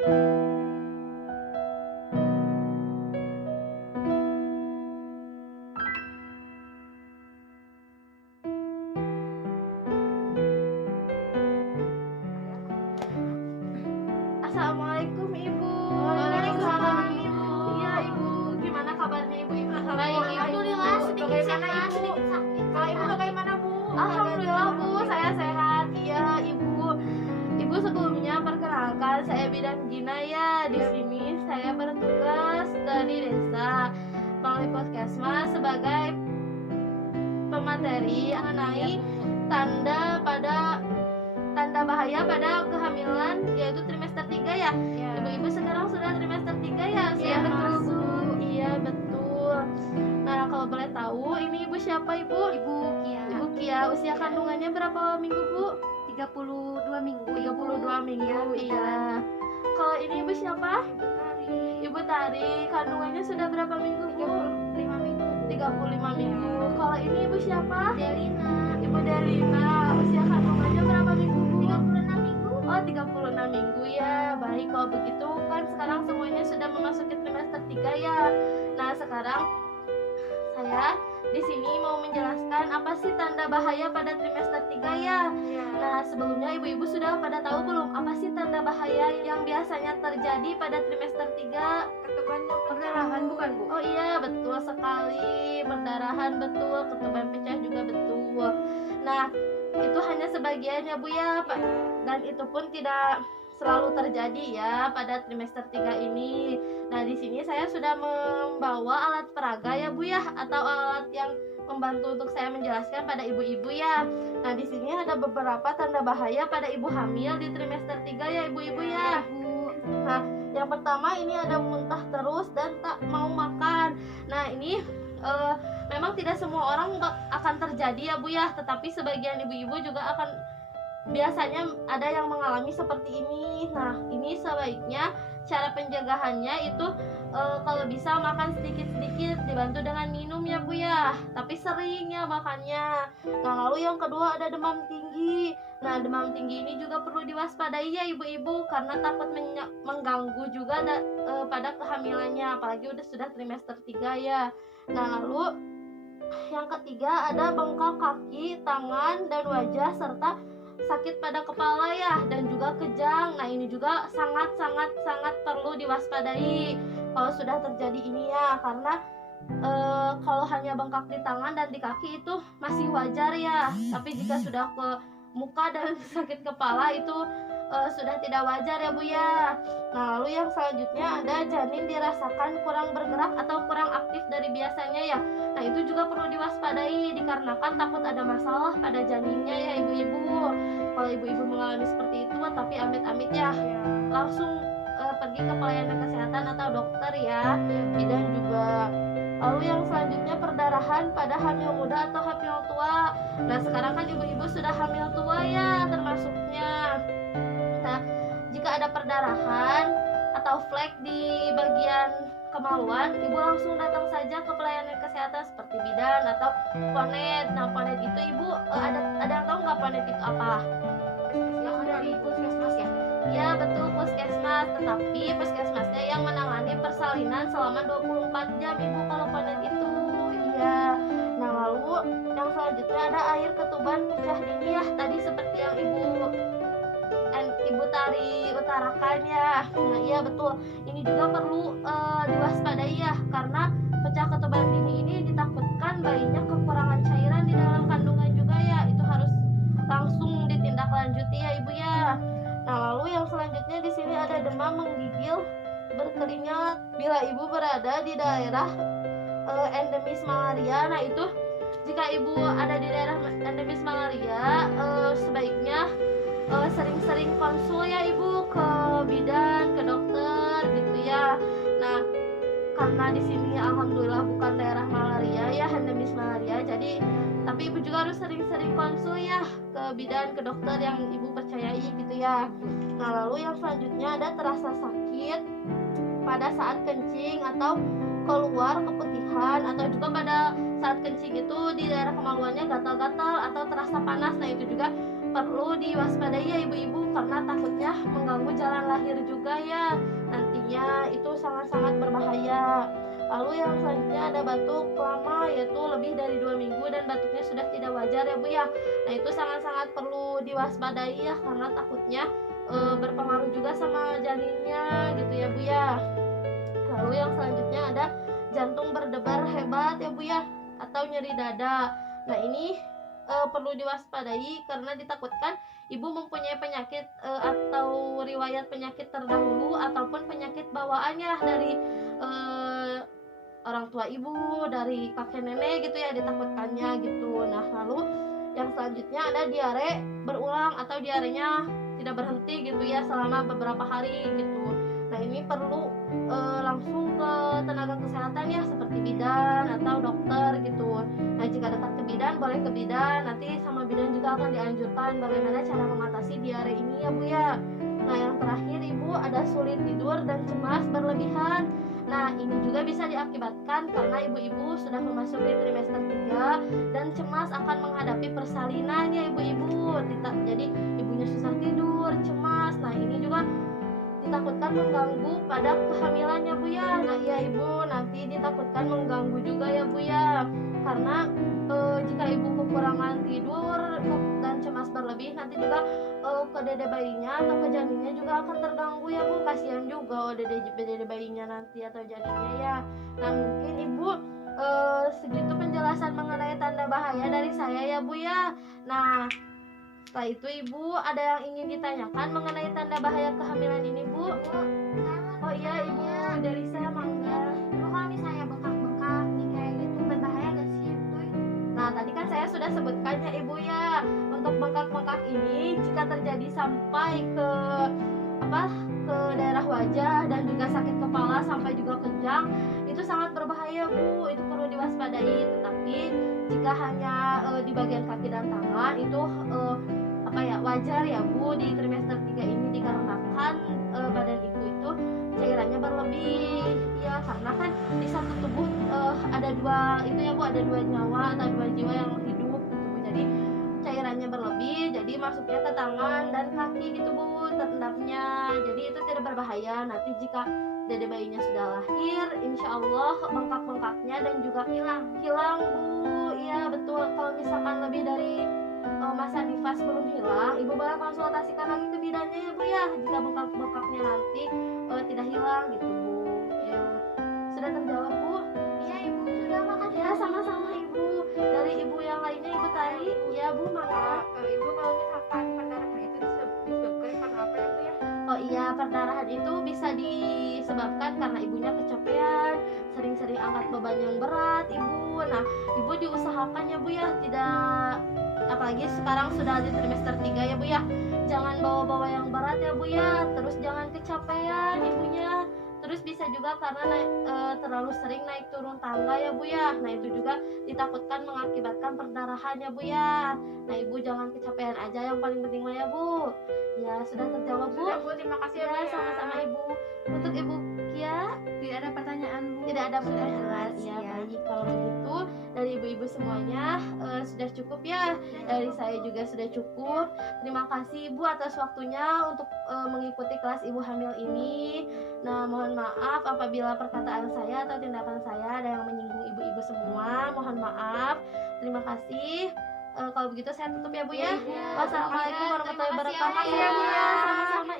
Assalamualaikum Ibu. Waalaikumsalam, Ibu. Iya Ibu, gimana kabarnya Ibu? Baik, Alhamdulillah, sedikit bagaimana sehat, Ibu? sedikit sakit. Kalau Ibu bagaimana Bu? Alhamdulillah Bu, saya sehat. Iya Ibu. Ibu sebelumnya perkenalkan saya Bidan Gina ya. Di sini saya bertugas dari desa melalui Puskesmas sebagai pemateri mengenai tanda bahaya pada kehamilan, yaitu trimester 3 ya. Ibu-ibu sekarang sudah trimester 3 ya, sudah Iya, betul, masuk. Iya betul. Nah kalau boleh tahu, ini ibu siapa Ibu? Ibu Kia. Ibu Kia, usia kandungannya berapa minggu Bu? 32 minggu. 32 minggu, iya. Kalau ini ibu siapa? Ibu Tari, kandungannya sudah berapa minggu Bu? 35 minggu. 35 minggu. Kalau ini ibu siapa? Delina. Ibu Delina, usia kandungannya berapa minggu Bu? 36 minggu. Oh 36 minggu ya. Baik, kalau begitu kan sekarang semuanya sudah memasuki trimester 3 ya. Nah sekarang saya di sini mau menjelaskan apa sih tanda bahaya pada trimester 3 ya. Nah sebelumnya ibu-ibu sudah pada tahu belum apa sih tanda bahaya yang biasanya terjadi pada trimester 3? Ketubannya perdarahan bukan Bu? Oh iya betul sekali, perdarahan betul, ketuban pecah juga betul. Nah itu hanya sebagian ya Bu ya Pak, dan itu pun tidak selalu terjadi ya pada trimester 3 ini. Nah di sini saya sudah membawa alat peraga ya Bu ya, atau alat yang membantu untuk saya menjelaskan pada ibu-ibu ya. Nah di sini ada beberapa tanda bahaya pada ibu hamil di trimester 3 ya ibu-ibu ya. Nah yang pertama ini ada muntah terus dan tak mau makan. Nah ini memang tidak semua orang akan terjadi ya Bu ya, tetapi sebagian ibu-ibu juga akan biasanya ada yang mengalami seperti ini. Nah ini sebaiknya cara pencegahannya itu kalau bisa makan sedikit-sedikit dibantu dengan minum ya Bu ya, tapi sering ya makannya. Nah lalu yang kedua ada demam tinggi. Nah demam tinggi ini juga perlu diwaspadai ya ibu-ibu, karena takut mengganggu juga pada kehamilannya, apalagi sudah trimester 3 ya. Nah lalu yang ketiga ada bengkak kaki, tangan, dan wajah, serta sakit pada kepala ya, dan juga kejang. Nah ini juga sangat perlu diwaspadai kalau sudah terjadi ini ya, karena kalau hanya bengkak di tangan dan di kaki itu masih wajar ya, tapi jika sudah ke muka dan sakit kepala itu sudah tidak wajar ya Bu ya. Nah lalu yang selanjutnya ada janin dirasakan kurang bergerak atau kurang aktif dari biasanya ya. Nah itu juga perlu diwaspadai dikarenakan takut ada masalah pada janinnya ya ibu-ibu. Kalau ibu-ibu mengalami seperti itu, tapi amit-amit ya langsung pergi ke pelayanan kesehatan atau dokter ya, bidan juga. Lalu yang selanjutnya perdarahan pada hamil muda atau hamil tua. Nah sekarang kan ibu-ibu sudah hamil tua ya termasuknya. Nah jika ada perdarahan atau flek di bagian kemaluan, ibu langsung datang saja ke pelayanan kesehatan seperti bidan atau ponet. Nah ponet itu ibu ada yang tahu nggak ponet itu apa? Yang ada di puskesmas ya? Ya betul, puskesmas, tetapi puskesmasnya yang menangani persalinan selama 24 jam ibu kalau ponet itu. Iya. Nah lalu yang selanjutnya ada air ketuban pecah dini ya, tadi seperti yang Ibu Tari utarakan ya. Nah iya betul, ini juga perlu diwaspadai ya, karena pecah ketuban dini ini ditakutkan bayinya kekurangan cairan di dalam kandungan juga ya. Itu harus langsung ditindaklanjuti ya ibu ya. Nah lalu yang selanjutnya di sini ada demam menggigil berkeringat bila ibu berada di daerah endemis malaria. Nah itu jika ibu ada di daerah endemis malaria, sebaiknya sering-sering konsul ya ibu ke bidan, ke dokter gitu ya. Nah karena di sini alhamdulillah bukan daerah malaria ya, endemis malaria, jadi tapi ibu juga harus sering-sering konsul ya ke bidan, ke dokter yang ibu percayai gitu ya. Nah lalu yang selanjutnya ada terasa sakit pada saat kencing atau keluar keputihan, atau juga pada saat kencing itu di daerah kemaluannya gatal-gatal atau terasa panas. Nah itu juga perlu diwaspadai ya ibu-ibu, karena takutnya mengganggu jalan lahir juga ya, nantinya itu sangat-sangat berbahaya. Lalu yang selanjutnya ada batuk lama, yaitu lebih dari 2 minggu dan batuknya sudah tidak wajar ya Bu ya. Nah itu sangat-sangat perlu diwaspadai ya, karena takutnya berpengaruh juga sama janinnya gitu ya Bu ya. Lalu yang selanjutnya ada jantung berdebar hebat ya Bu ya, atau nyeri dada. Nah ini perlu diwaspadai karena ditakutkan ibu mempunyai penyakit atau riwayat penyakit terdahulu ataupun penyakit bawaannya dari orang tua ibu, dari kakek nenek gitu ya, ditakutkannya gitu. Nah lalu yang selanjutnya ada diare berulang atau diarenya tidak berhenti gitu ya selama beberapa hari gitu. Nah ini perlu langsung ke tenaga kesehatan ya, seperti bidan atau dokter gitu. Nah jika dekat ke bidan, boleh ke bidan, nanti sama bidan juga akan dianjurkan bagaimana cara mengatasi diare ini ya Bu ya. Nah yang terakhir ibu ada sulit tidur dan cemas berlebihan. Nah ini juga bisa diakibatkan karena ibu-ibu sudah memasuki trimester 3 dan cemas akan menghadapi persalinan ya ibu-ibu. Jadi ibunya susah tidur, cemas. Nah ini juga ditakutkan mengganggu pada kehamilannya Bu ya. Nah iya ibu, nanti ditakutkan mengganggu juga ya Bu ya, karena jika ibu kekurangan tidur dan cemas berlebih, nanti juga ke dede bayinya atau ke janinnya juga akan terganggu ya Bu. Kasihan juga dede bayinya nanti atau janinnya ya. Nah mungkin ibu segitu penjelasan mengenai tanda bahaya dari saya ya Bu ya. Nah setelah itu ibu ada yang ingin ditanyakan mengenai tanda bahaya kehamilan ini Bu? Oh iya ibu, dari saya mangga. Kalau misalnya bengkak-bengkak nih kayak gitu berbahaya gak sih itu? Nah tadi kan saya sudah sebutkan ya ibu ya, untuk bengkak-bengkak ini jika terjadi sampai ke ke daerah wajah dan juga sakit kepala sampai juga kejang, itu sangat berbahaya Bu, itu perlu diwaspadai. Tetapi jika hanya di bagian kaki dan tangan itu wajar ya Bu di trimester 3 ini, dikarenakan badan ibu itu cairannya berlebih ya, karena kan di satu tubuh ada dua itu ya Bu, ada 2 nyawa atau 2 jiwa yang hidup gitu Bu. Jadi cairannya berlebih, jadi masuknya ke tangan dan kaki gitu Bu, terendapnya. Jadi itu tidak berbahaya. Nanti jika dede bayinya sudah lahir, insya Allah bengkak-bengkaknya dan juga hilang Bu. Iya betul. Kalau misalkan lebih dari masa nifas belum hilang, ibu boleh konsultasikan lagi ke bidannya ya Bu ya, jika bengkak-bengkaknya nanti tidak hilang gitu Bu ya. Sudah terjawab Bu? Iya ibu, sudah makasih. Ya sama-sama ibu. Dari ibu yang lainnya ibu tadi ya Bu, maka Ibu kalau misalkan perdarahan itu disebabkan karena apa ya Bu ya? oh iya, perdarahan itu bisa disebabkan karena ibunya kecapean, sering-sering angkat beban yang berat ibu. Nah ibu diusahakan ya Bu ya, tidak, apalagi sekarang sudah di trimester 3 ya Bu ya, jangan bawa-bawa yang berat ya Bu ya. Terus jangan kecapean ibunya. Terus bisa juga karena terlalu sering naik turun tangga ya Bu ya. Nah itu juga ditakutkan mengakibatkan perdarahan ya Bu ya. Nah ibu jangan kecapean aja, yang paling penting lah ya Bu. Ya sudah terjawab Bu. Sudah Bu, terima kasih ya Bu Ya ya. sama-sama ibu. Untuk ibu Kia Tidak ada pertanyaan Bu. tidak ada Sudah pertanyaan jelas, ya. ya. Baik kalau begitu dari ibu-ibu semuanya sudah cukup ya. Dari saya juga sudah cukup. Terima kasih Ibu atas waktunya untuk mengikuti kelas ibu hamil ini. Nah mohon maaf apabila perkataan saya atau tindakan saya ada yang menyinggung ibu-ibu semua. Mohon maaf. Terima kasih. Kalau begitu saya tutup ya Bu ya. Iya. Wassalamualaikum warahmatullahi Terima kasih ya, wabarakatuh. Bu ya. Sama-sama